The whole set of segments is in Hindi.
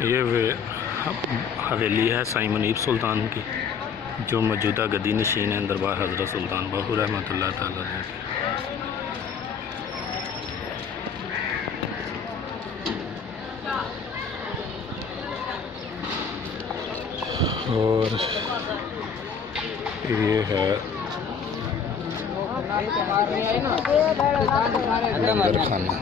ये हवेली है साईं मुनीब सुल्तान की, जो मौजूदा गद्दी नशीन है दरबार हज़रत सुल्तान बाहू रहमतुल्लाह तआला अलैह। और ये है लंगर खाना।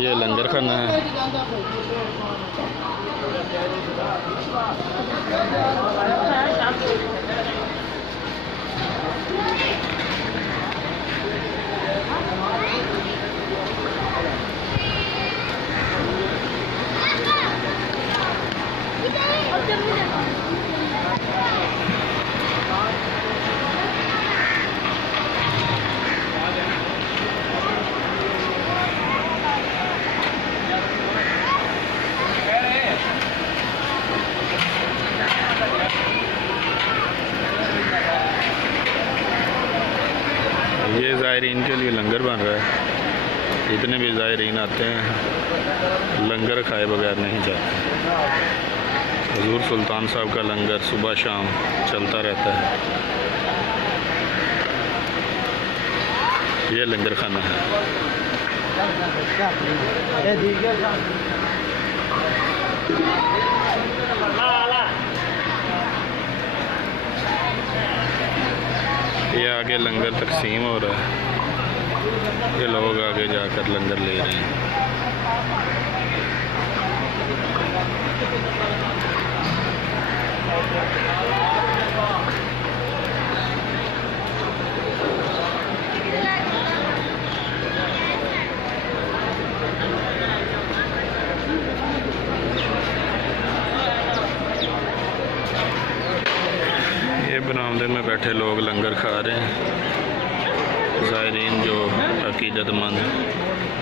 ये लंगर खाना है। ये ज़ायरीन के लिए लंगर बन रहा है। इतने भी ज़ायरीन आते हैं, लंगर खाए बगैर नहीं जाते। हुजूर सुल्तान साहब का लंगर सुबह शाम चलता रहता है। ये लंगर खाना है। ये आगे लंगर तकसीम हो रहा है। ये लोग आगे जाकर लंगर ले रहे हैं। बरामदे में बैठे लोग लंगर खा रहे हैं। ज़ायरीन जो अकीदतमंद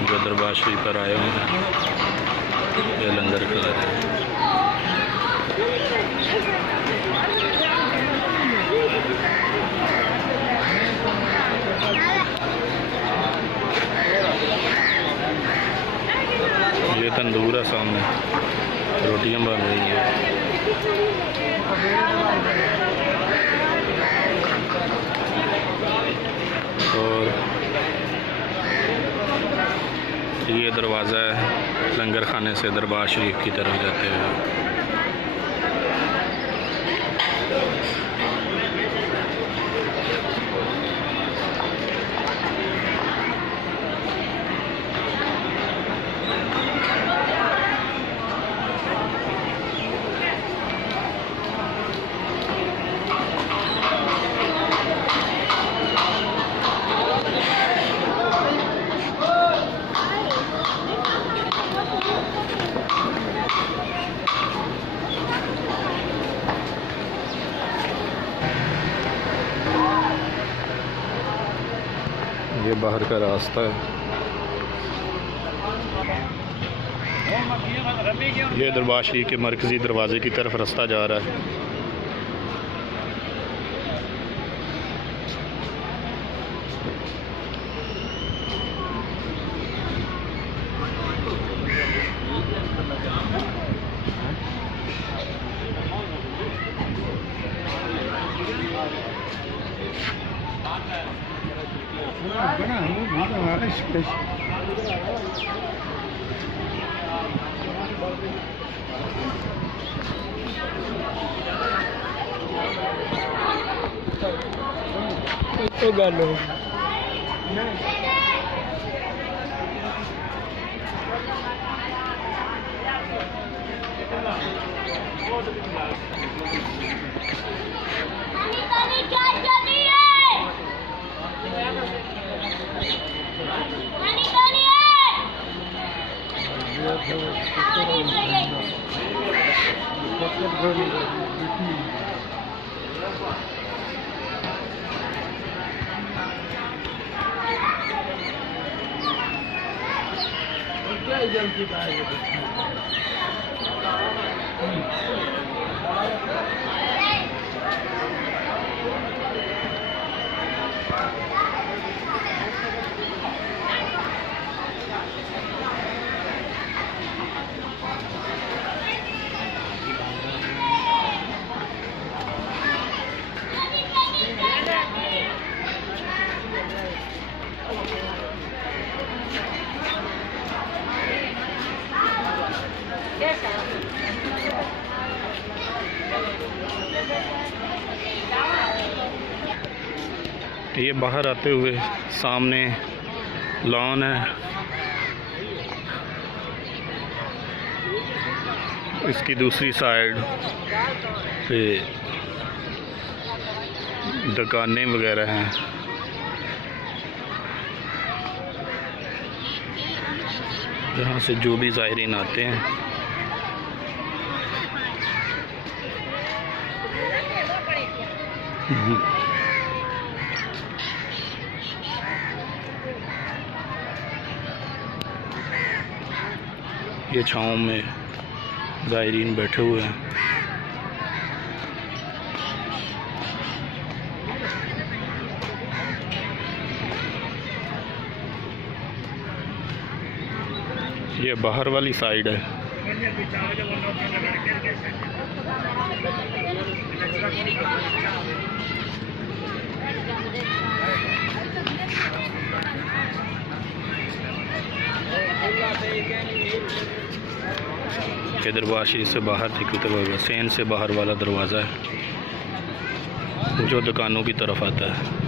जो दरबार शरीफ पर आए हुए हैं, ये लंगर खा रहे हैं। ये तंदूर है सामने, रोटियां बन रही हैं। और ये दरवाज़ा है लंगर खाने से दरबार शरीफ की तरफ जाते हुए। ये बाहर का रास्ता है। ये दरबार शरीफ के मरकज़ी दरवाज़े की तरफ रास्ता जा रहा है। तो गल ये बाहर आते हुए सामने लॉन है, इसकी दूसरी साइड पे दुकानें वगैरह हैं। जहाँ से जो भी ज़ायरीन आते हैं ये छाँव में ज़ायरीन बैठे हुए हैं। ये बाहर वाली साइड है। इधर वाशी से बाहर निकलते हुए सेन से बाहर वाला दरवाज़ा है जो दुकानों की तरफ आता है।